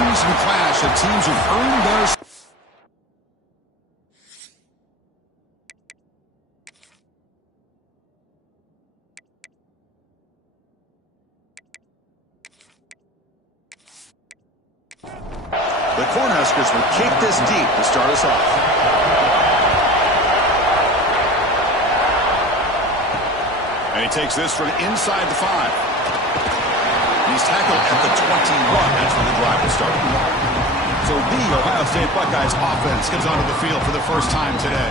preseason clash of teams who've earned their... The Cornhuskers will kick this deep to start us off. And he takes this from inside the 5. He's tackled at the 21. That's where the drive will start. So the Ohio State Buckeyes offense comes onto the field for the first time today.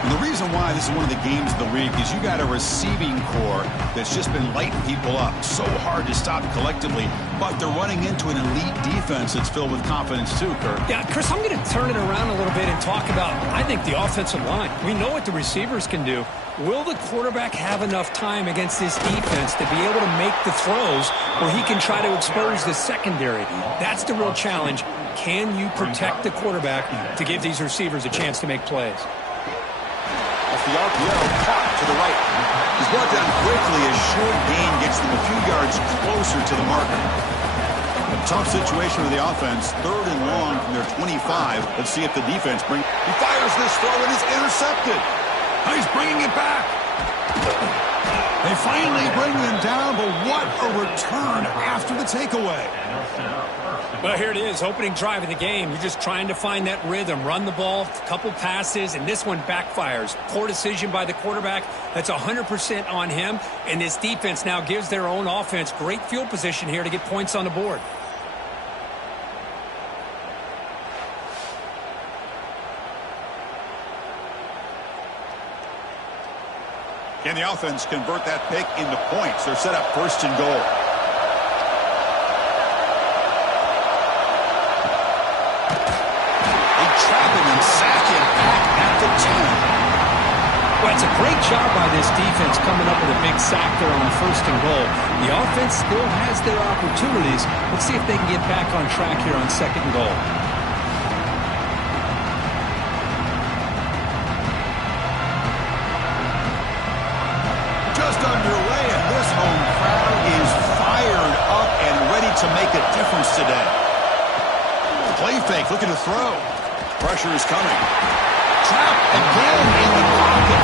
And the reason why this is one of the games of the week is you got a receiving core that's just been lighting people up. So hard to stop collectively, but they're running into an elite defense that's filled with confidence too, Kirk. Yeah, Chris, I'm going to turn it around a little bit and talk about, I think, the offensive line. We know what the receivers can do. Will the quarterback have enough time against this defense to be able to make the throws where he can try to expose the secondary? That's the real challenge. Can you protect the quarterback to give these receivers a chance to make plays? Off the RPO, caught to the right. He's brought down quickly as short gain gets them a few yards closer to the marker. A tough situation for the offense. 3rd and long from their 25. Let's see if the defense brings... He fires this throw and it's intercepted. He's bringing it back. They finally bring him down, but what a return after the takeaway. Well, here it is, opening drive of the game. You're just trying to find that rhythm, run the ball, a couple passes, and this one backfires. Poor decision by the quarterback. That's 100% on him, and this defense now gives their own offense great field position here to get points on the board. Can the offense convert that pick into points? They're set up 1st and goal. They trap him and sack him back at the 10. Well, it's a great job by this defense coming up with a big sack there on 1st and goal. The offense still has their opportunities. Let's see if they can get back on track here on 2nd and goal. Underway, and this home crowd is fired up and ready to make a difference today. Play fake, looking to throw. Pressure is coming. Trap again in the pocket.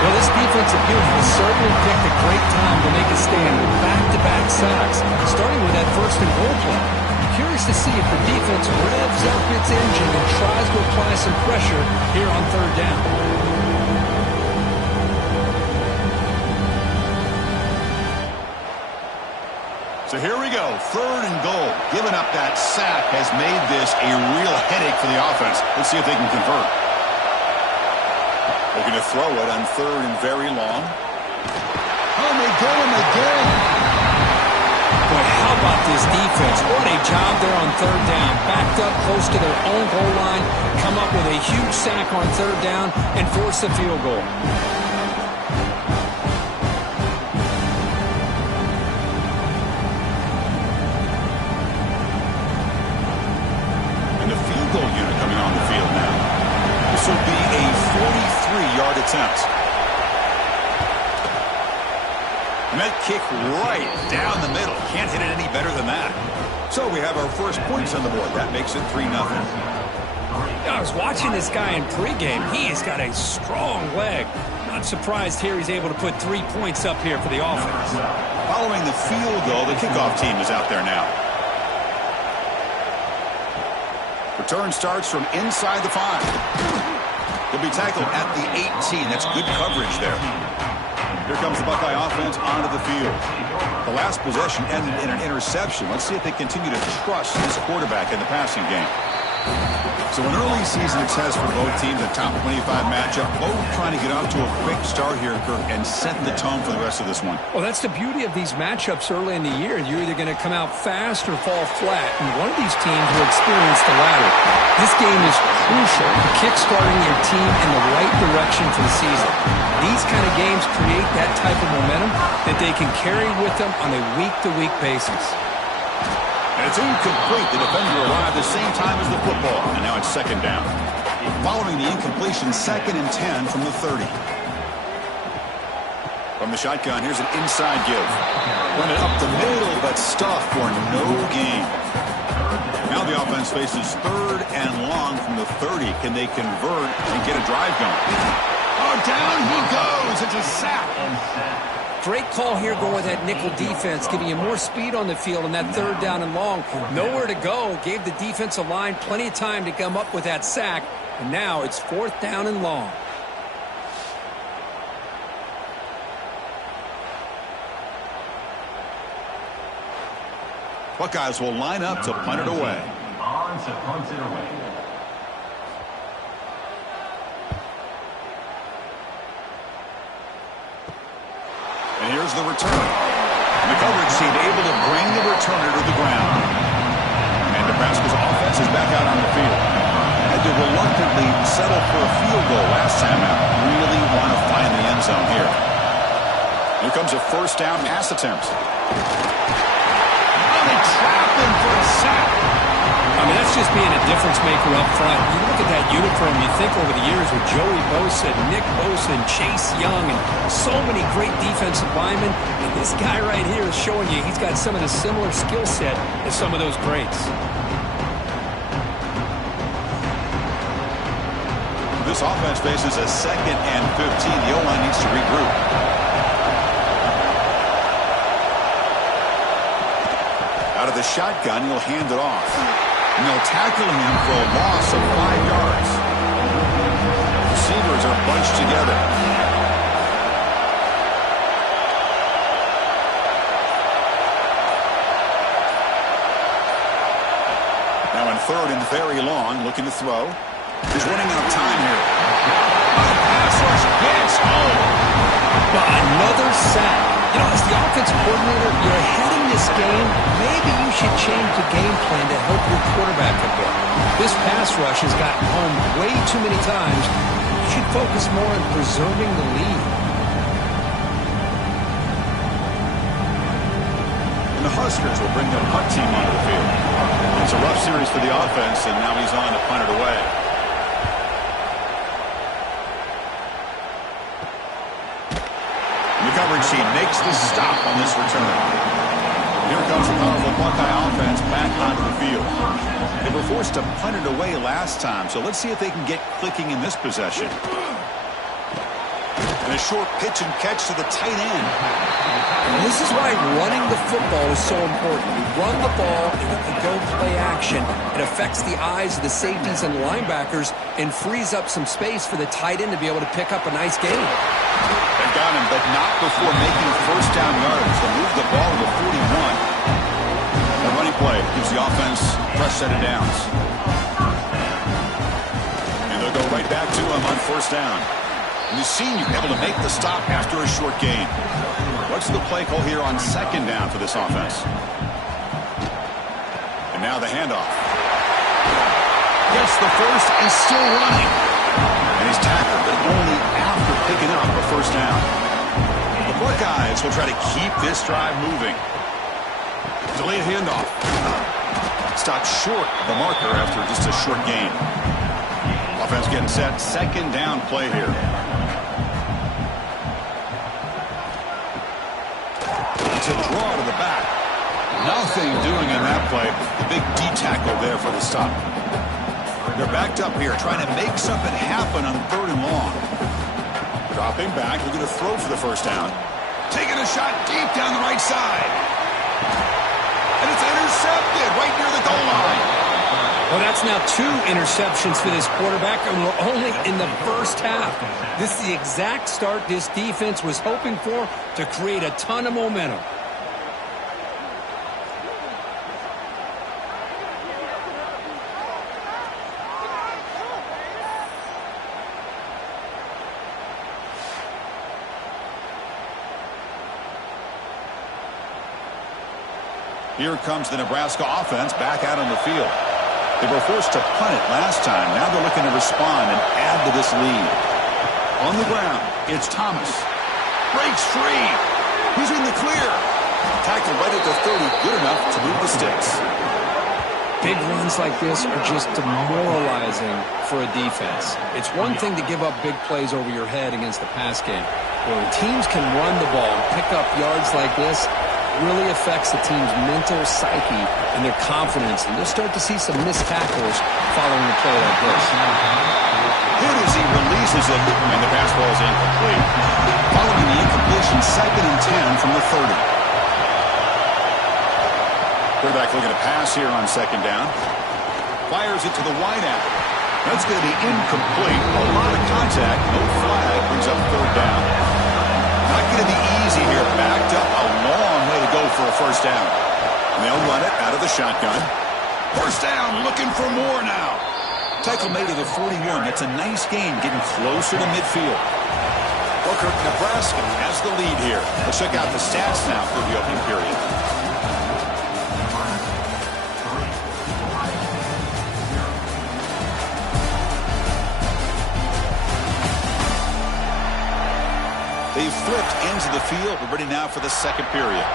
Well, this defensive unit has certainly picked a great time to make a stand with back-to-back sacks, starting with that 1st and goal play. I'm curious to see if the defense revs up its engine and tries to apply some pressure here on 3rd down. So here we go, 3rd and goal. Giving up that sack has made this a real headache for the offense. Let's see if they can convert. They're going to throw it on 3rd and very long. Oh, they get him again. Boy, how about this defense? What a job there on 3rd down. Backed up close to their own goal line, come up with a huge sack on 3rd down, and force the field goal. Will be a 43-yard attempt. And that kick right down the middle. Can't hit it any better than that. So we have our first points on the board. That makes it 3-0. I was watching this guy in pregame. He's got a strong leg. Not surprised here he's able to put 3 points up here for the offense. Following the field goal, the kickoff team is out there now. Return starts from inside the 5. He'll be tackled at the 18. That's good coverage there. Here comes the Buckeye offense onto the field. The last possession ended in an interception. Let's see if they continue to trust this quarterback in the passing game. So an early season success for both teams, a top 25 matchup. Both trying to get off to a quick start here, Kirk, and set the tone for the rest of this one. Well, that's the beauty of these matchups early in the year. You're either going to come out fast or fall flat, and one of these teams will experience the latter. This game is crucial to kick-starting your team in the right direction for the season. These kind of games create that type of momentum that they can carry with them on a week-to-week basis. And it's incomplete. The defender arrived the same time as the football, and now it's 2nd down. Following the incompletion, 2nd and 10 from the 30. From the shotgun, here's an inside give. Run it up the middle, but stuffed for no gain. Now offense faces third and long from the 30. Can they convert and get a drive going? Oh, down he goes. It's a sack. Great call here going with that nickel defense, giving you more speed on the field on that third down and long. Nowhere to go. Gave the defensive line plenty of time to come up with that sack. And now it's fourth down and long. Buckeyes will line up to punt it away. And here's the return. The coverage team able to bring the returner to the ground. And Nebraska's offense is back out on the field. Had to reluctantly settle for a field goal last time out. Really want to find the end zone here. Here comes a first down pass attempt. Trap him for a sack. I mean, that's just being a difference maker up front. You look at that uniform, you think over the years with Joey Bosa, Nick Bosa, and Chase Young, and so many great defensive linemen. And this guy right here is showing you he's got some of the similar skill set as some of those greats. This offense faces a 2nd and 15. The O-line needs to regroup. Out of the shotgun, he'll hand it off. And they'll tackle him for a loss of 5 yards. Receivers are bunched together. Now in third and very long, looking to throw. He's running out of time here. Pass rush hits home. Another sack. You know, as the offensive coordinator, you're ahead in this game. Maybe you should change the game plan to help your quarterback a bit. This pass rush has gotten home way too many times. You should focus more on preserving the lead. And the Huskers will bring their punt team onto the field. It's a rough series for the offense, and now he's on to punt it away. The coverage team makes the stop on this return. Here comes the powerful Buckeye offense back onto the field. They were forced to punt it away last time, so let's see if they can get clicking in this possession. And a short pitch and catch to the tight end. And this is why running the football is so important. You run the ball and you can go play action. It affects the eyes of the safeties and the linebackers and frees up some space for the tight end to be able to pick up a nice gain. They got him, but not before making first down yards. They move the ball to the 41. The running play gives the offense a fresh set of downs. And they'll go right back to him on first down. And the senior able to make the stop after a short gain. What's the play call here on second down for this offense? And now the handoff. Gets the first and still running. And he's tackled, but only after picking up a first down. The Buckeyes will try to keep this drive moving. Delayed handoff. Stopped short of the marker after just a short gain. Offense getting set. Second down play here. It's a draw to the back. Nothing doing in that play. The big D tackle there for the stop. They're backed up here, trying to make something happen on third and long. Dropping back, looking to throw for the first down. Taking a shot deep down the right side. And it's intercepted right near the goal line. Well, that's now 2 interceptions for this quarterback, and we're only in the first half. This is the exact start this defense was hoping for to create a ton of momentum. Here comes the Nebraska offense back out on the field. They were forced to punt it last time. Now they're looking to respond and add to this lead. On the ground, it's Thomas. Breaks free. He's in the clear. Tackled right at the 30. Good enough to move the sticks. Big runs like this are just demoralizing for a defense. It's one thing to give up big plays over your head against the pass game. When teams can run the ball and pick up yards like this, really affects the team's mental psyche and their confidence, and you'll start to see some missed tackles following a play like this. Hit as he releases it, and the pass ball is incomplete. Following the incompletion, 2nd and 10 from the 30. Quarterback looking to pass here on 2nd down. Fires it to the wideout. That's going to be incomplete. A lot of contact. No flag. Brings up 3rd down. Not going to be easy here. Backed up a long way to go for a 1st down. And they'll run it out of the shotgun. 1st down. Looking for more now. Tackle made to the 41. That's a nice gain. Getting closer to midfield. Booker, Nebraska has the lead here. Let's check out the stats now for the opening period. They've flipped into the field. We're ready now for the 2nd period.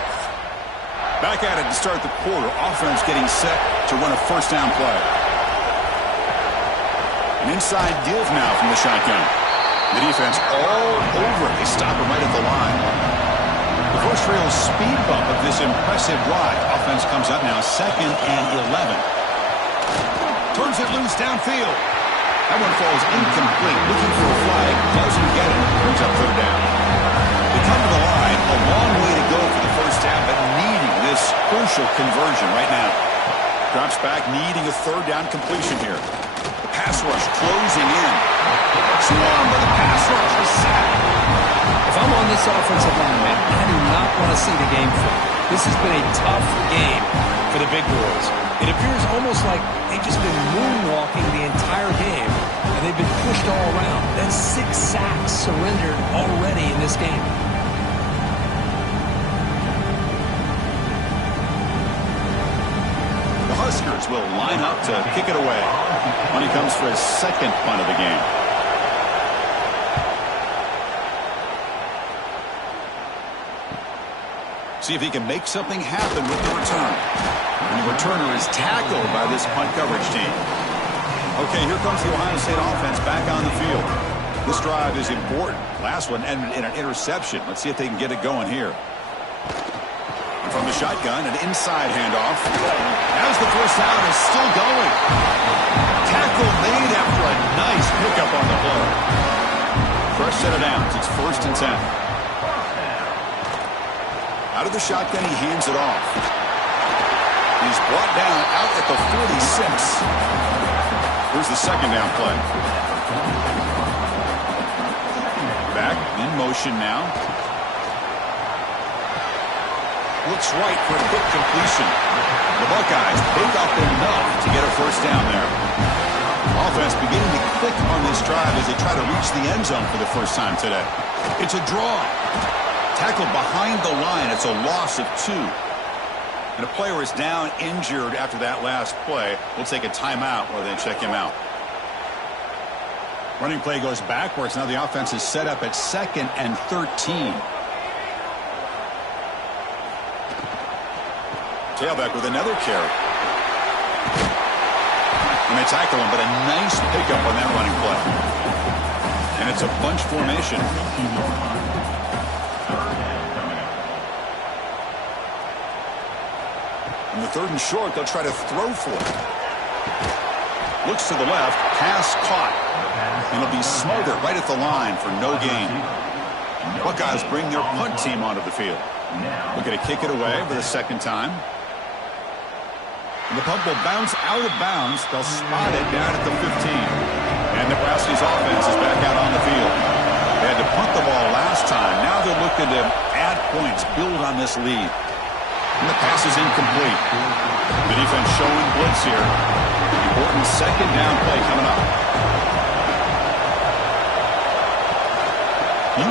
Back at it to start the quarter. Offense getting set to run a 1st down play. An inside give now from the shotgun. The defense all over. They stop him right at the line. The first real speed bump of this impressive ride. Offense comes up now 2nd and 11. Turns it loose downfield. That one falls incomplete. Looking for a flag. Doesn't get it. Brings up 3rd down. They come to the line. A long way to go for the 1st down, but needing this crucial conversion right now. Drops back, needing a 3rd down completion here. The pass rush closing in. Swarmed by the pass rush. The sack. If I'm on this offensive line, man, I do not want to see the game flip. This has been a tough game for the big boys. It appears almost like they've just been moonwalking the entire game, and they've been pushed all around. That's 6 sacks surrendered already in this game. The Huskers will line up to kick it away when he comes for his 2nd punt of the game. See if he can make something happen with the return. And the returner is tackled by this punt coverage team. Okay, here comes the Ohio State offense back on the field. This drive is important. Last one ended in an interception. Let's see if they can get it going here. And from the shotgun, an inside handoff. As the 1st down is still going. Tackle made after a nice pickup on the play. Fresh set of downs. It's 1st and 10. Out of the shotgun, he hands it off. He's brought down out at the 46. Here's the 2nd down play. Back in motion now. Looks right for a quick completion. The Buckeyes pick up enough to get a 1st down there. Offense beginning to click on this drive as they try to reach the end zone for the 1st time today. It's a draw. Tackled behind the line. It's a loss of 2. And a player is down injured after that last play. We'll take a timeout while they check him out. Running play goes backwards. Now the offense is set up at 2nd and 13. Tailback with another carry. And they tackle him, but a nice pickup on that running play. And it's a bunch formation. In the 3rd and short, they'll try to throw for it. Looks to the left, pass caught. And it'll be smothered right at the line for no gain. Buckeyes bring their punt team onto the field. Looking to kick it away for the 2nd time. And the punt will bounce out of bounds. They'll spot it down at the 15. And Nebraska's offense is back out on the field. They had to punt the ball last time. Now they're looking to add points, build on this lead. And the pass is incomplete. The defense showing blitz here. Important 2nd down play coming up.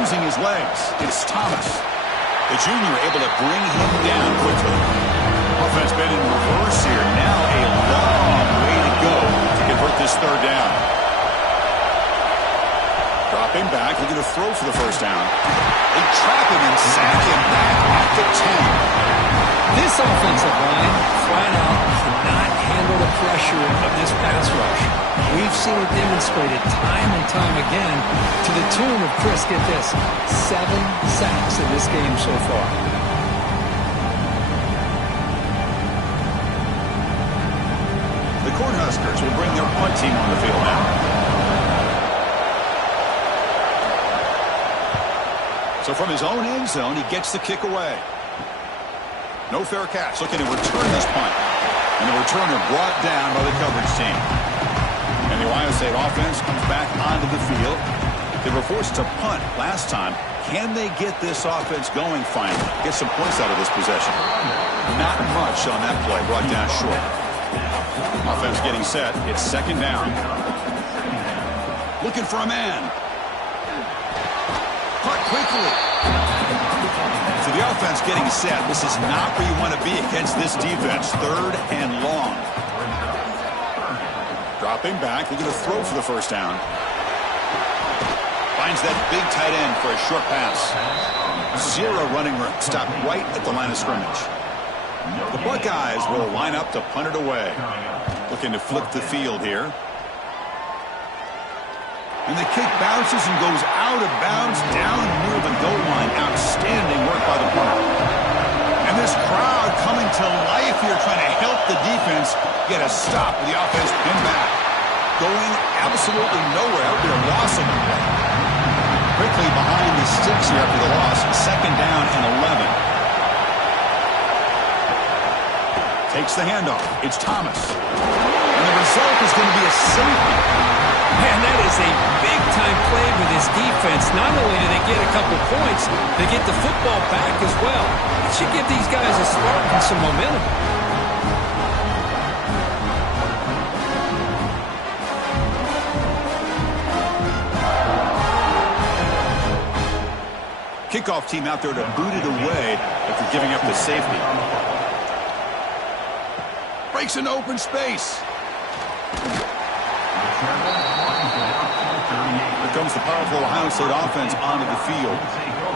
Using his legs, it's Thomas. The junior able to bring him down quickly. Offense been in reverse here. Now a long way to go to convert this 3rd down. Dropping back, looking to throw for the 1st down. They trap him and sack him back at the 10. This offensive line, flat out, cannot handle the pressure of this pass rush. We've seen it demonstrated time and time again to the tune of, Chris, get this, 7 sacks in this game so far. Bears will bring their punt team on the field now. So from his own end zone, he gets the kick away. No fair catch. Looking to return this punt. And the returner brought down by the coverage team. And the Ohio State offense comes back onto the field. They were forced to punt last time. Can they get this offense going finally? Get some points out of this possession. Not much on that play. Brought down short. Offense getting set. It's second down. Looking for a man. Caught quickly. So the offense getting set. This is not where you want to be against this defense. Third and long. Dropping back. Looking to throw for the first down. Finds that big tight end for a short pass. Zero running room. Stopped right at the line of scrimmage. The Buckeyes will line up to punt it away. Looking to flip the field here. And the kick bounces and goes out of bounds down near the goal line. Outstanding work by the punter. And this crowd coming to life here trying to help the defense get a stop with the offense pinned back. Going absolutely nowhere. That would be a loss of the play. Quickly behind the sticks here after the loss. Second down and 11. Takes the handoff. It's Thomas. And the result is going to be a safety. Man, that is a big-time play with this defense. Not only do they get a couple points, they get the football back as well. It should give these guys a spark and some momentum. Kickoff team out there to boot it away after giving up the safety. Breaks into open space. Here comes the powerful Ohio State offense onto the field.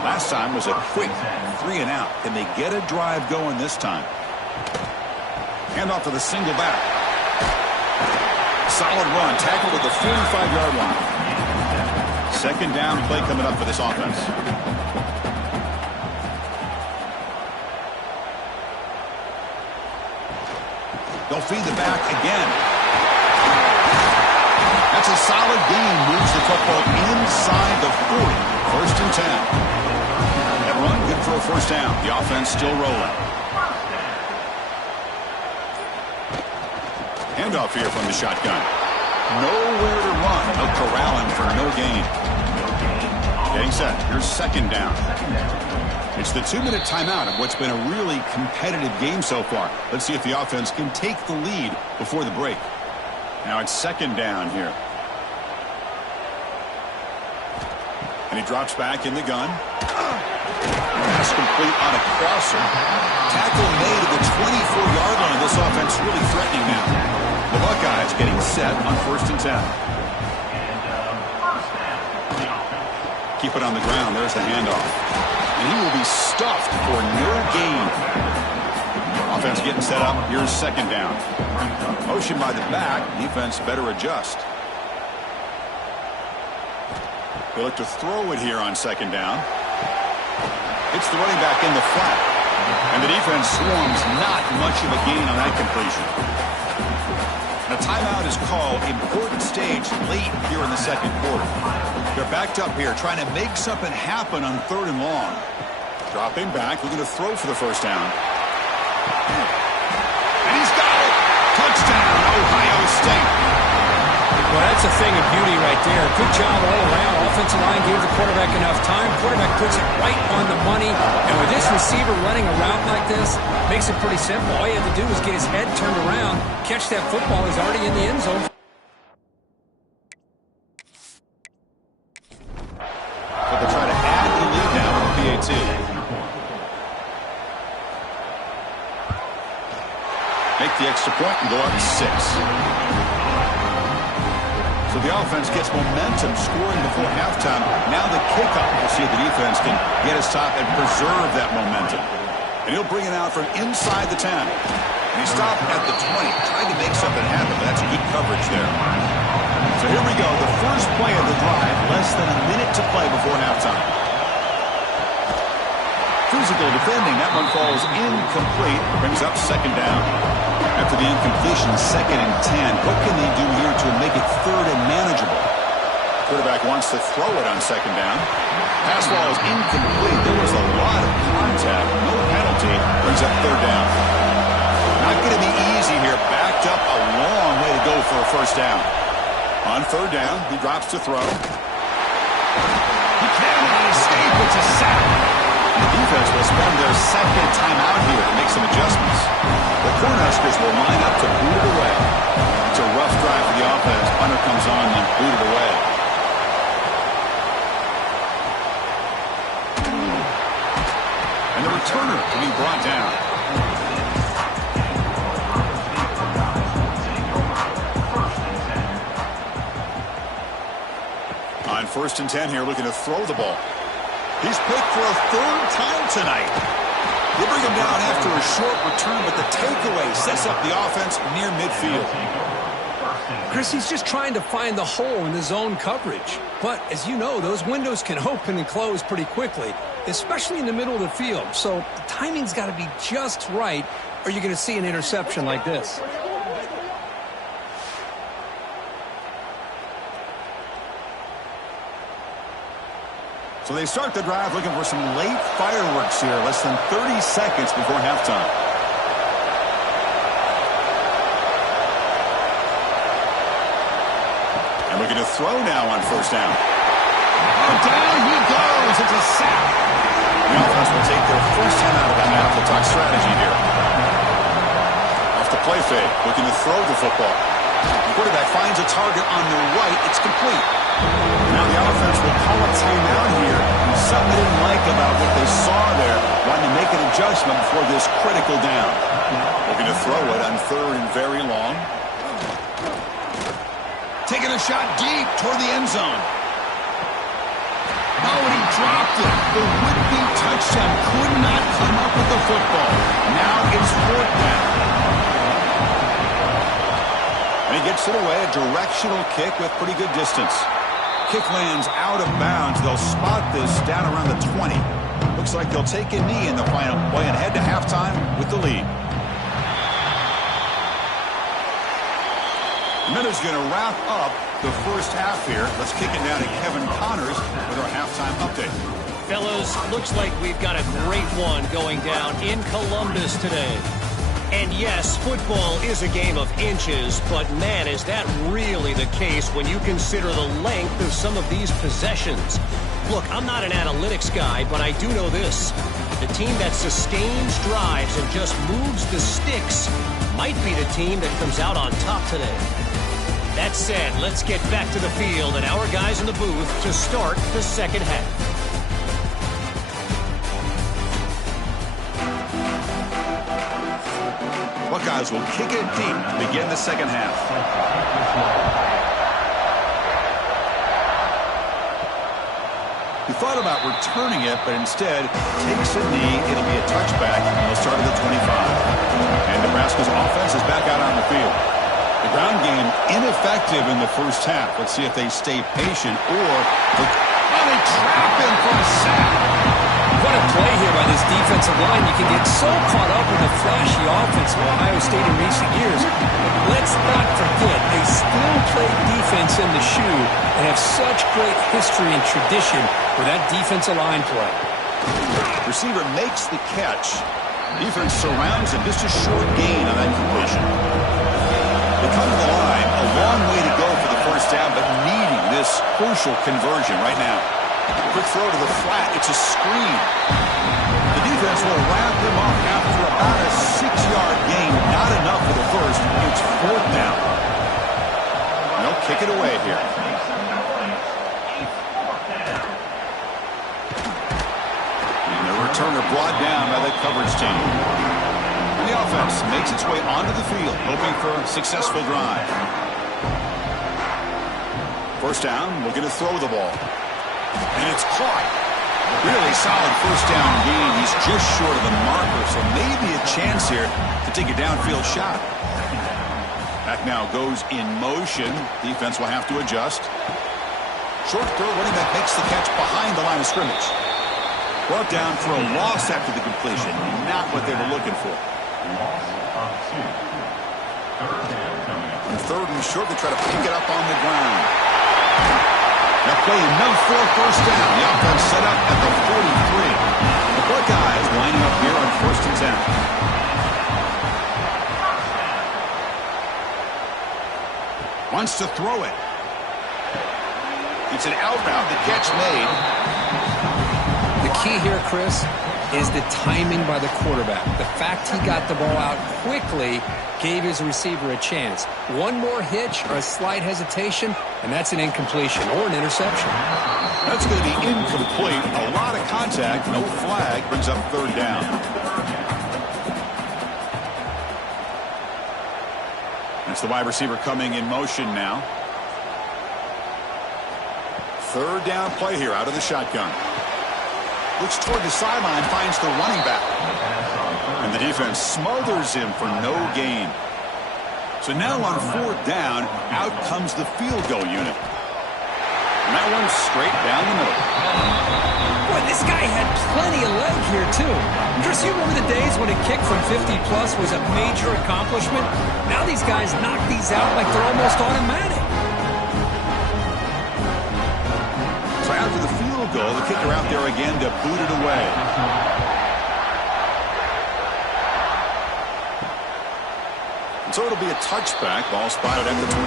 Last time was a quick 3 and out. Can they get a drive going this time? Handoff to the single back. Solid run. Tackled at the 45-yard line. Second down play coming up for this offense. They'll feed the back again. That's a solid gain. Moves the football inside the 40. First and 10. That run good for a first down. The offense still rolling. Handoff here from the shotgun. Nowhere to run. They'll corral him for no gain. Getting set. Here's second down. It's the 2-minute timeout of what's been a really competitive game so far. Let's see if the offense can take the lead before the break. Now it's second down here. And he drops back in the gun. Pass complete on a crosser. Tackle made at the 24-yard line. This offense really threatening now. The Buckeyes getting set on first and 10. Keep it on the ground. There's the handoff. And he will be stuffed for no gain. Offense getting set up. Here's second down. Motion by the back. Defense better adjust. They look to throw it here on second down. It's the running back in the flat. And the defense swarms not much of a gain on that completion. And a timeout is called. Important stage late here in the second quarter. They're backed up here trying to make something happen on third and long. Dropping back, looking to throw for the first down. And he's got it! Touchdown, Ohio State! Well, that's a thing of beauty right there. Good job all around. Offensive line gave the quarterback enough time. Quarterback puts it right on the money. And with this receiver running a route like this, makes it pretty simple. All you have to do is get his head turned around, catch that football. He's already in the end zone. But they'll try to add to the lead now with the PAT. Make the extra point and go up 6. So the offense gets momentum scoring before halftime. Now the kickoff. We'll see if the defense can get his top and preserve that momentum. And he'll bring it out from inside the 10. And he stopped at the 20. Trying to make something happen, but that's good coverage there. So here we go. The first play of the drive. Less than a minute to play before halftime. Physical defending. That one falls incomplete. Brings up second down. After after the incompletion, 2nd and 10. What can they do here to make it 3rd and manageable? Quarterback wants to throw it on 2nd down. Pass ball is incomplete. There was a lot of contact. No penalty. Brings up 3rd down. Not going to be easy here. Backed up a long way to go for a 1st down. On 3rd down, he drops to throw. He cannot escape. It's a sack. The defense will spend their 2nd timeout here to make some adjustments. The Cornhuskers will line up to boot it away. It's a rough drive for the offense. Punter comes on and boot it away. And the returner to be brought down. On 1st and 10 here, looking to throw the ball. He's picked for a 3rd time tonight. They bring him down after a short return, but the takeaway sets up the offense near midfield. Chris, he's just trying to find the hole in the zone coverage. But, as you know, those windows can open and close pretty quickly, especially in the middle of the field. So the timing's got to be just right, or you're going to see an interception like this. So they start the drive looking for some late fireworks here, less than 30 seconds before halftime. And looking to throw now on 1st down. Oh, down he goes. It's a sack. The offense will take their 1st time out of the half. They'll talk strategy here. Off the play fake, looking to throw the football. The quarterback finds a target on the right. It's complete. Now the offense will call a timeout here. Something they didn't like about what they saw there. Wanting to make an adjustment before this critical down. Looking to throw it on 3rd and very long. Taking a shot deep toward the end zone. Oh, and he dropped it. The would-be touchdown could not come up with the football. Now it's 4th down. And he gets it away. A directional kick with pretty good distance. Kick lands out of bounds. They'll spot this down around the 20. Looks like they'll take a knee in the final play and head to halftime with the lead. Miller's going to wrap up the 1st half here. Let's kick it down to Kevin Connors with our halftime update. Fellas, looks like we've got a great one going down in Columbus today. And yes, football is a game of inches, but man, is that really the case when you consider the length of some of these possessions. Look, I'm not an analytics guy, but I do know this. The team that sustains drives and just moves the sticks might be the team that comes out on top today. That said, let's get back to the field and our guys in the booth to start the 2nd half. Buckeyes will kick it deep to begin the 2nd half. He thought about returning it, but instead takes a knee. It'll be a touchback, and he'll start at the 25. And Nebraska's offense is back out on the field. The ground game ineffective in the 1st half. Let's see if they stay patient or they trap him for a sack. What a play here by this defensive line. You can get so caught up in the flashy offense of Ohio State in recent years. But let's not forget, they still play defense in the shoe and have such great history and tradition with that defensive line play. Receiver makes the catch. Defense surrounds him. Just a short gain on that completion. They come to the line. A long way to go for the 1st down, but needing this crucial conversion right now. Quick throw to the flat. It's a screen. The defense will wrap him up after about a 6-yard gain. Not enough for the 1st. It's 4th down. They'll kick it away here. And the returner brought down by the coverage team. And the offense makes its way onto the field, hoping for a successful drive. 1st down, looking to throw the ball. And it's caught. Really solid 1st down gain. He's just short of the marker, so maybe a chance here to take a downfield shot. Back now goes in motion. Defense will have to adjust. Short throw, running back makes the catch behind the line of scrimmage. Brought down for a loss after the completion. Not what they were looking for. And third and short, they try to pick it up on the ground. That play enough for a first down. The offense set up at the 43. The Buckeyes lining up here on 1st and 10. Wants to throw it. It's an out route. The catch made. The key here, Chris, is the timing by the quarterback. The fact he got the ball out quickly gave his receiver a chance. One more hitch or a slight hesitation, and that's an incompletion or an interception. That's going to be incomplete. A lot of contact. No flag. Brings up 3rd down. That's the wide receiver coming in motion now. 3rd down play here out of the shotgun. Looks toward the sideline, finds the running back. And the defense smothers him for no gain. So now on 4th down, out comes the field goal unit. And that one's straight down the middle. Boy, this guy had plenty of leg here, too. Chris, you remember the days when a kick from 50-plus was a major accomplishment? Now these guys knock these out like they're almost automatic. So after the field goal, the kicker out there again to boot it away. And so it'll be a touchback. Ball spotted at the 25.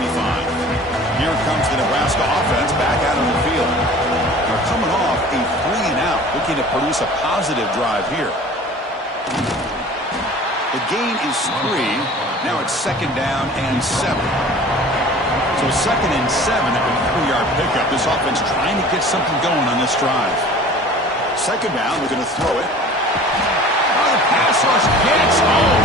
Here comes the Nebraska offense back out on the field. They're coming off a 3-and-out, looking to produce a positive drive here. The gain is 3. Now it's 2nd down and 7. So 2nd and 7 at the 3-yard pickup. This offense trying to get something going on this drive. 2nd down, we're going to throw it. Oh, the pass rush gets home.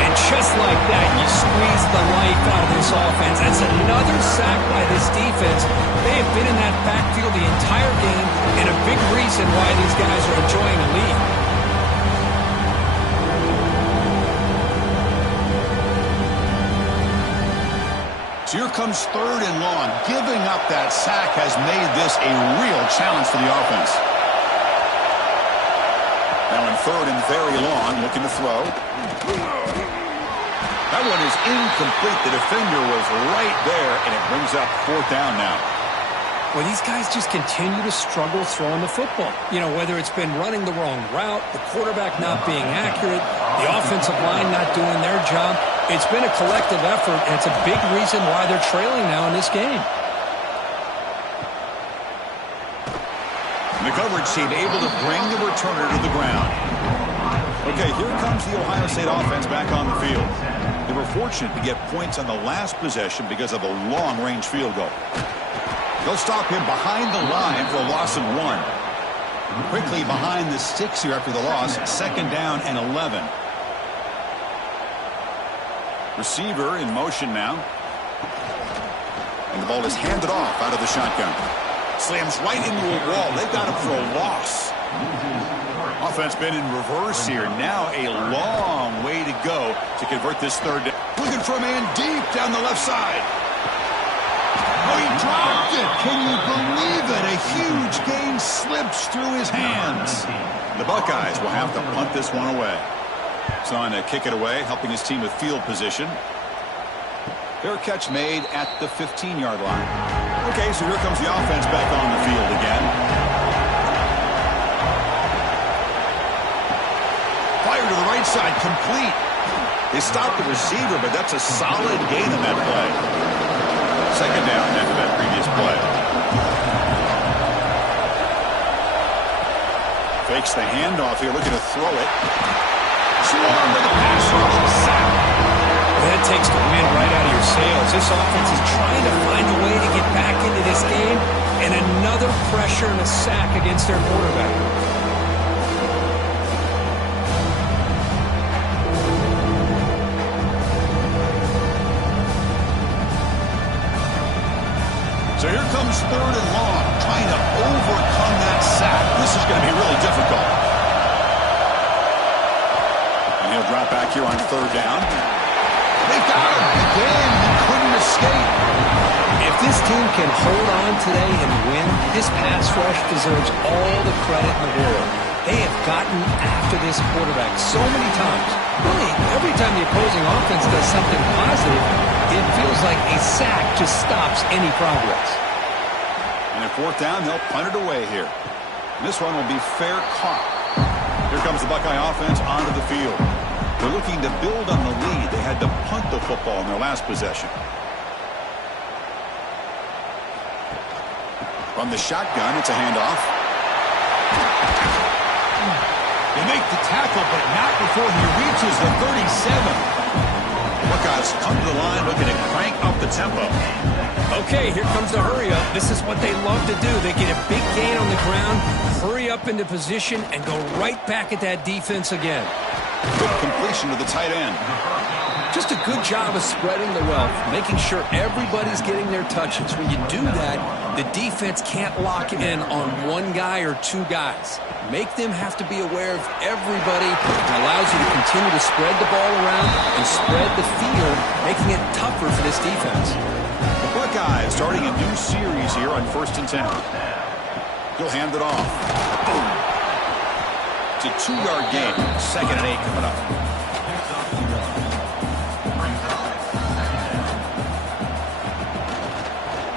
And just like that, you squeeze the life out of this offense. That's another sack by this defense. They have been in that backfield the entire game, and a big reason why these guys are enjoying a lead. So here comes 3rd and long. Giving up that sack has made this a real challenge for the offense. Now in 3rd and very long, looking to throw. That one is incomplete. The defender was right there, and it brings up 4th down now. Well, these guys just continue to struggle throwing the football. You know, whether it's been running the wrong route, the quarterback not being accurate, the offensive line not doing their job. It's been a collective effort, and it's a big reason why they're trailing now in this game. And the coverage team able to bring the returner to the ground. Okay, here comes the Ohio State offense back on the field. They were fortunate to get points on the last possession because of a long-range field goal. They'll stop him behind the line for a loss of 1. Quickly behind the sticks here after the loss. 2nd down and 11. Receiver in motion now. And the ball is handed off out of the shotgun. Slams right into a wall. They've got him for a loss. Offense been in reverse here. Now a long way to go to convert this 3rd down. Looking for a man deep down the left side. Oh, he dropped it. Can you believe it? A huge gain slips through his hands. The Buckeyes will have to punt this one away. Son to kick it away, helping his team with field position. Fair catch made at the 15-yard line. Okay, so here comes the offense back on the field again. Fire to the right side, complete. They stopped the receiver, but that's a solid gain on that play. 2nd down after that previous play. Fakes the handoff here, looking to throw it. Swarmed to the pass rush, sack. That takes the wind right out of your sails. This offense is trying to find a way to get back into this game, and another pressure and a sack against their quarterback. So here comes 3rd and long, trying to overcome that sack. This is going to be really difficult. And he'll drop back here on 3rd down. They've got him again. He couldn't escape. If this team can hold on today and win, this pass rush deserves all the credit in the world. They have gotten after this quarterback so many times. Really, every time the opposing offense does something positive, it feels like a sack just stops any progress. And at fourth down, they'll punt it away here. And this one will be fair caught. Here comes the Buckeye offense onto the field. They're looking to build on the lead. They had to punt the football in their last possession. From the shotgun, it's a handoff. They make the tackle, but not before he reaches the 37. Buckeyes come to the line looking to crank up the tempo. Okay, here comes the hurry up. This is what they love to do. They get a big gain on the ground, hurry up into position, and go right back at that defense again. Good completion to the tight end. Just a good job of spreading the wealth, making sure everybody's getting their touches. When you do that, the defense can't lock in on one guy or two guys. Make them have to be aware of everybody. It allows you to continue to spread the ball around and spread the field, making it tougher for this defense. The Buckeyes starting a new series here on 1st and 10. He'll hand it off. It's a 2-yard gain. 2nd and 8 coming up.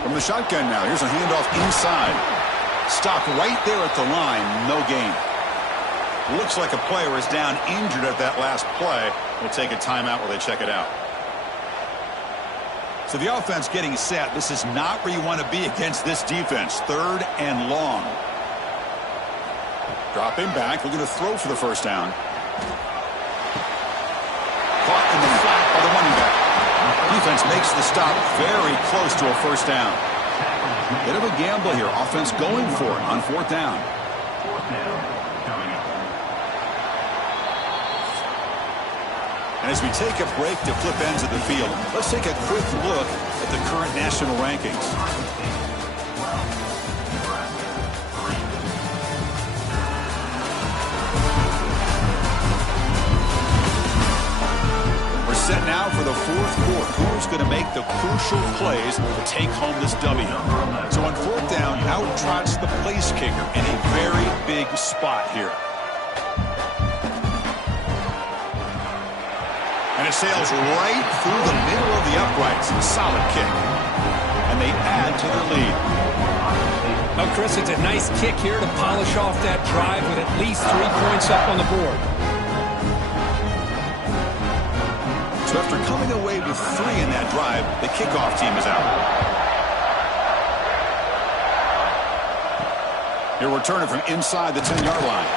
From the shotgun now. Here's a handoff inside. Stopped right there at the line. No gain. Looks like a player is down injured at that last play. We'll take a timeout while they check it out. So the offense getting set. This is not where you want to be against this defense. 3rd and long. Dropping back. Looking to throw for the first down. Caught in the flat by the running back. Defense makes the stop very close to a first down. Bit of a gamble here. Offense going for it on 4th down. And as we take a break to flip ends of the field, let's take a quick look at the current national rankings. We're set now for the 4th quarter. Who's going to make the crucial plays to take home this W? So on 4th down, out trots the place kicker in a very big spot here. And it sails right through the middle of the uprights. Solid kick. And they add to their lead. Well, Chris, it's a nice kick here to polish off that drive with at least 3 points up on the board. So after coming away with 3 in that drive, the kickoff team is out. Here returning from inside the 10-yard line.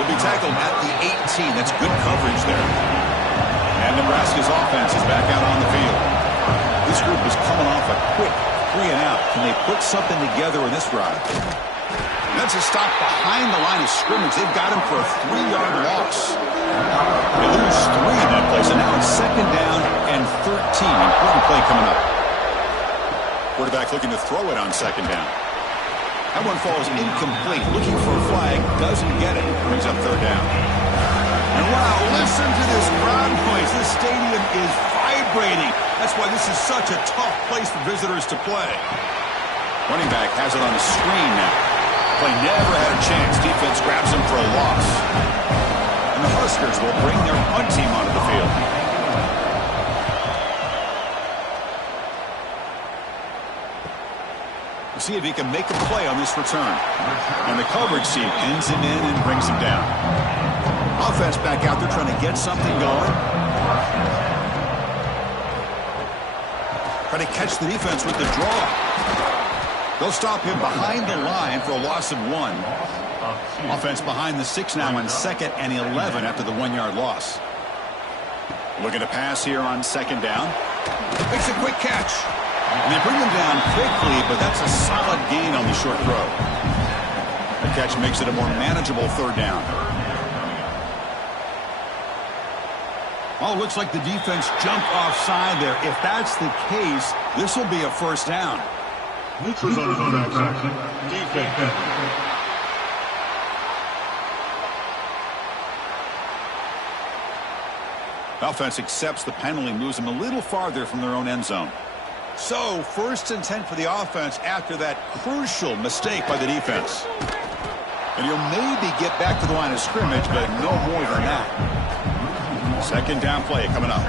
He'll be tackled at the 18. That's good coverage there. And Nebraska's offense is back out on the field. This group is coming off a quick 3 and out. Can they put something together in this drive? That's a stop behind the line of scrimmage. They've got him for a 3-yard loss. They lose 3 in that place, and now it's 2nd down and 13. Important play coming up. Quarterback looking to throw it on 2nd down. That one falls incomplete. Looking for a flag. Doesn't get it. Brings up 3rd down. And wow, listen to this crowd noise. This stadium is vibrating. That's why this is such a tough place for visitors to play. Running back has it on the screen now. Play never had a chance. Defense grabs him for a loss. And the Huskers will bring their punt team onto the field. We'll see if he can make a play on this return. And the coverage team ends him in and brings him down. Offense back out there trying to get something going. Trying to catch the defense with the draw. They'll stop him behind the line for a loss of 1. Offense behind the 6 now on 2nd and 11 after the 1-yard loss. Looking to pass here on 2nd down. Makes a quick catch. And they bring him down quickly, but that's a solid gain on the short throw. The catch makes it a more manageable 3rd down. Oh, looks like the defense jumped offside there. If that's the case, this will be a 1st down. Offense accepts the penalty, moves them a little farther from their own end zone. So, 1st and 10 for the offense after that crucial mistake by the defense. And he'll maybe get back to the line of scrimmage, but no more than that. Second down play coming up.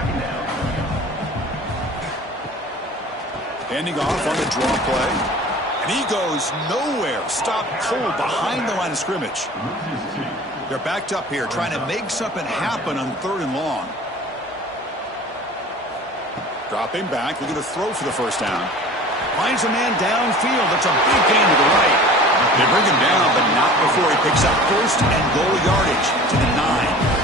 Handing off on the draw play. And he goes nowhere. Stop cold behind the line of scrimmage. They're backed up here trying to make something happen on 3rd and long. Dropping back, looking to throw for the first down. Finds a man downfield. That's a big gain to the right. They bring him down, but not before he picks up 1st and goal yardage to the 9.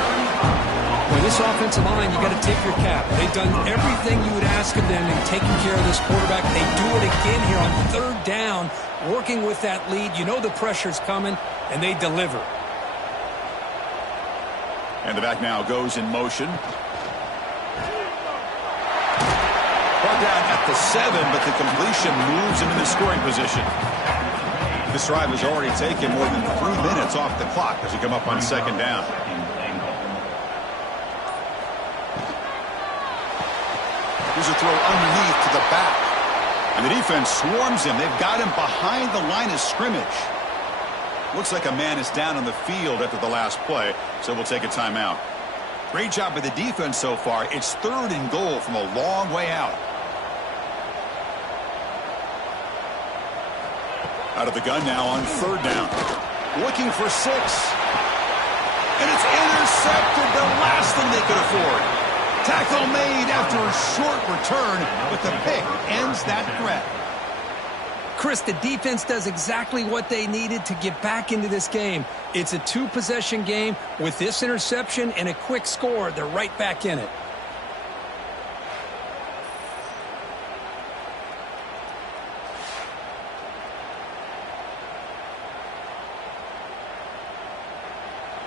With this offensive line, you got to tip your cap. They've done everything you would ask of them in taking care of this quarterback. They do it again here on 3rd down, working with that lead. You know the pressure's coming, and they deliver. And the back now goes in motion. Brought down at the 7, but the completion moves him into scoring position. This drive has already taken more than 3 minutes off the clock as we come up on 2nd down. Here's a throw underneath to the back. And the defense swarms him. They've got him behind the line of scrimmage. Looks like a man is down on the field after the last play, so we'll take a timeout. Great job by the defense so far. It's 3rd and goal from a long way out. Out of the gun now on 3rd down. Looking for 6. And it's intercepted, the last thing they could afford. Tackle made after a short return, but the pick ends that threat. Chris, the defense does exactly what they needed to get back into this game. It's a 2-possession game. With this interception and a quick score, they're right back in it.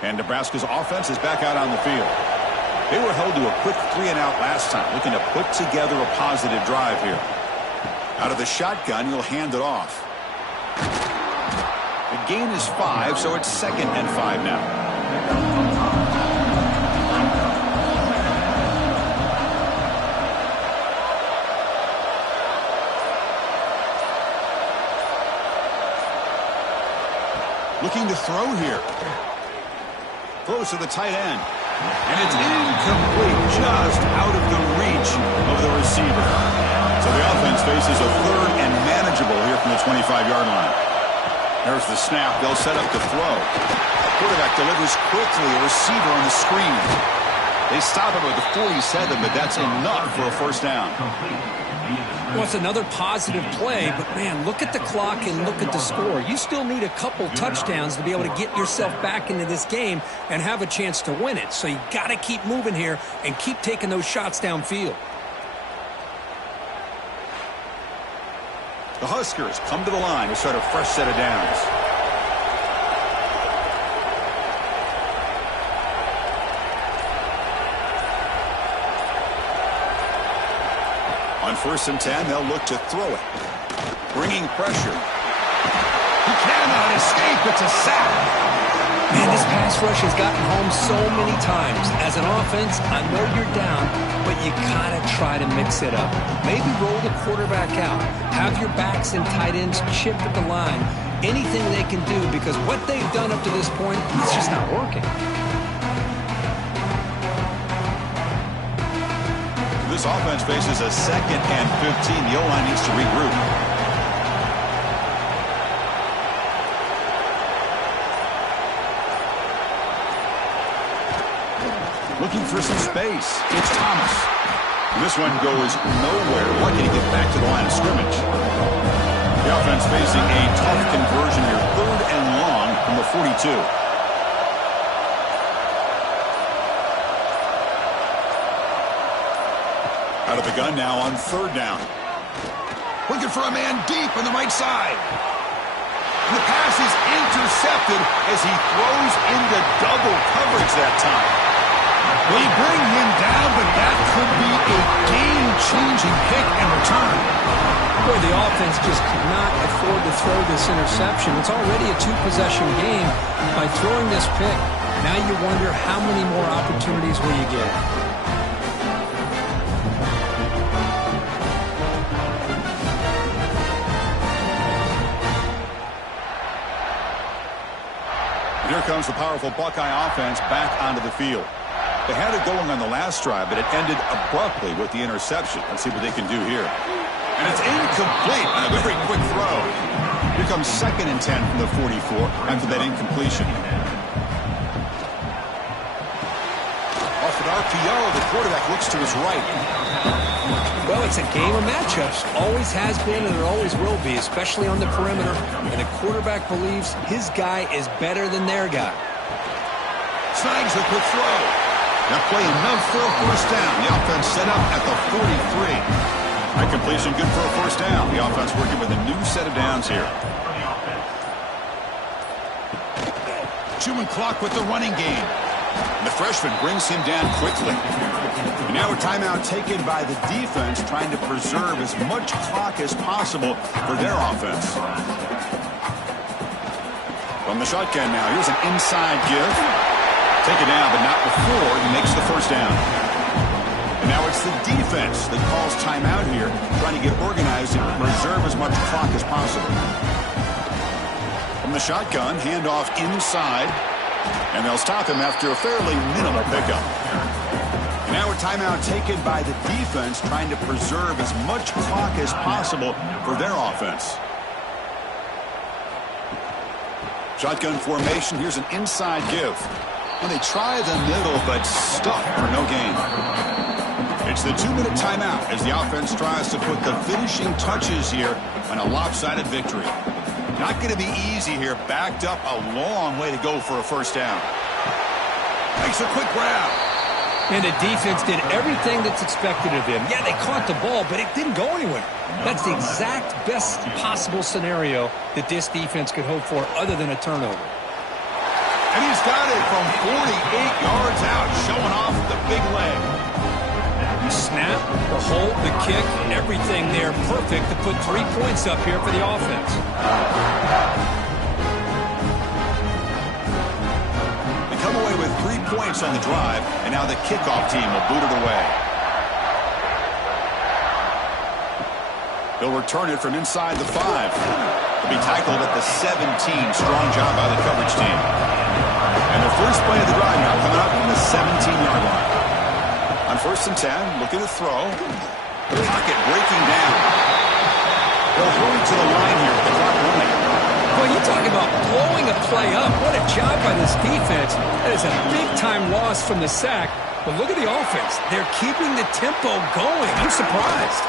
And Nebraska's offense is back out on the field. They were held to a quick 3-and-out last time, looking to put together a positive drive here. Out of the shotgun, he'll hand it off. The gain is 5, so it's 2nd and 5 now. Looking to throw here. Throws to the tight end. And it's incomplete, just out of the reach of the receiver. So the offense faces a 3rd and manageable here from the 25-yard line. There's the snap. They'll set up the throw. Quarterback delivers quickly. A receiver on the screen. They stop him at the 47, but that's enough for a first down. Well, it's another positive play, but, man, look at the clock and look at the score. You still need a couple touchdowns to be able to get yourself back into this game and have a chance to win it. So you got to keep moving here and keep taking those shots downfield. The Huskers come to the line to start a fresh set of downs. On 1st and 10, they'll look to throw it. Bringing pressure. He cannot escape. It's a sack. Man, this pass rush has gotten home so many times. As an offense, I know you're down, but you gotta try to mix it up. Maybe roll the quarterback out. Have your backs and tight ends chip at the line. Anything they can do, because what they've done up to this point, it's just not working. This offense faces a 2nd and 15. The O-line needs to regroup. Looking for some space. It's Thomas. And this one goes nowhere. Lucky to get back to the line of scrimmage. The offense facing a tough conversion here. 3rd and long from the 42. Out of the gun now on 3rd down. Looking for a man deep on the right side. And the pass is intercepted as he throws into double coverage that time. They bring him down, but that could be a game-changing pick and return. Boy, the offense just cannot afford to throw this interception. It's already a 2-possession game. By throwing this pick, now you wonder how many more opportunities will you get. comes the powerful Buckeye offense back onto the field. They had it going on the last drive, but it ended abruptly with the interception. Let's see what they can do here. And it's incomplete on a very quick throw. Here comes 2nd and 10 from the 44 after that incompletion. Off an RPO, the quarterback looks to his right. Well, it's a game of matchups. Always has been and it always will be, especially on the perimeter. And the quarterback believes his guy is better than their guy. Snags a quick throw. That play enough for a first down. The offense set up at the 43. That completion good for a first down. The offense working with a new set of downs here. Chewing clock with the running game. And the freshman brings him down quickly. And now a timeout taken by the defense, trying to preserve as much clock as possible for their offense. From the shotgun now, here's an inside give. Take it down, but not before he makes the first down. And now it's the defense that calls timeout here, trying to get organized and preserve as much clock as possible. From the shotgun, handoff inside. And they'll stop him after a fairly minimal pickup. And now a timeout taken by the defense, trying to preserve as much clock as possible for their offense. Shotgun formation. Here's an inside give. And they try the middle, but stuck for no gain. It's the 2-minute timeout as the offense tries to put the finishing touches here on a lopsided victory. Not going to be easy here. Backed up a long way to go for a first down. Makes a quick grab. And the defense did everything that's expected of them. Yeah, they caught the ball, but it didn't go anywhere. That's the exact best possible scenario that this defense could hope for other than a turnover. And he's got it from 48 yards out, showing off the big leg. Snap, the hold, the kick, everything there perfect to put 3 points up here for the offense. They come away with 3 points on the drive, and now the kickoff team will boot it away. They'll return it from inside the 5. They'll be tackled at the 17. Strong job by the coverage team. And the first play of the drive now coming up from the 17-yard line. On 1st and 10, looking to throw. The pocket breaking down. They'll hurry to the line here with the clock running. Well, you talk about blowing a play up. What a job by this defense. That is a big-time loss from the sack. But look at the offense. They're keeping the tempo going. I'm surprised.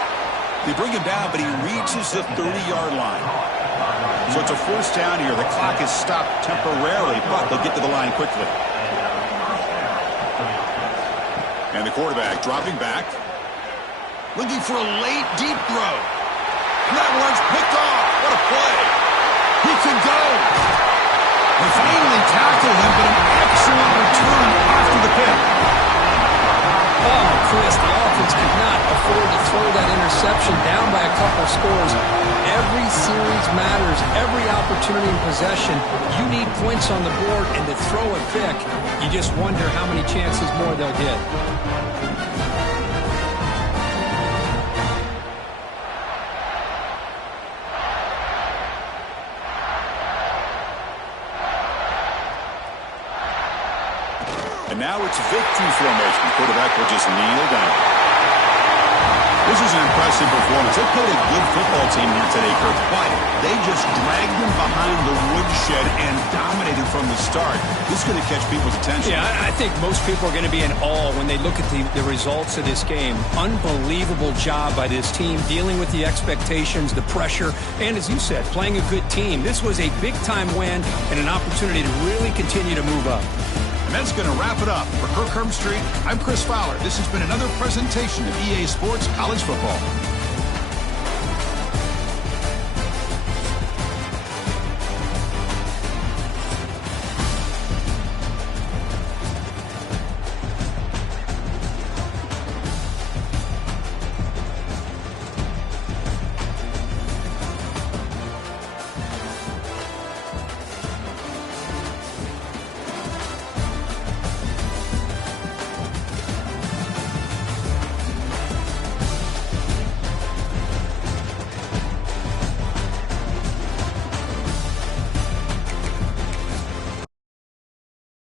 They bring him down, but he reaches the 30-yard line. So it's a first down here. The clock is stopped temporarily, but they'll get to the line quickly. And the quarterback dropping back. Looking for a late, deep throw. And that one's picked off. What a play. He can go. They finally tackled him, but an excellent return after the pick. Oh, Chris, the offense could not afford to throw that interception down by a couple scores. Every series matters. Every opportunity in possession. You need points on the board, and to throw a pick, you just wonder how many chances more they'll get. And now it's victory formation. The quarterback will just kneel down. This is an impressive performance. They played a good football team here today, Kirk, but they just dragged them behind the woodshed and dominated from the start. This is going to catch people's attention. Yeah, I think most people are going to be in awe when they look at the results of this game. Unbelievable job by this team, dealing with the expectations, the pressure, and as you said, playing a good team. This was a big-time win and an opportunity to really continue to move up. And that's going to wrap it up. For Kirk Herbstreit, I'm Chris Fowler. This has been another presentation of EA Sports College Football.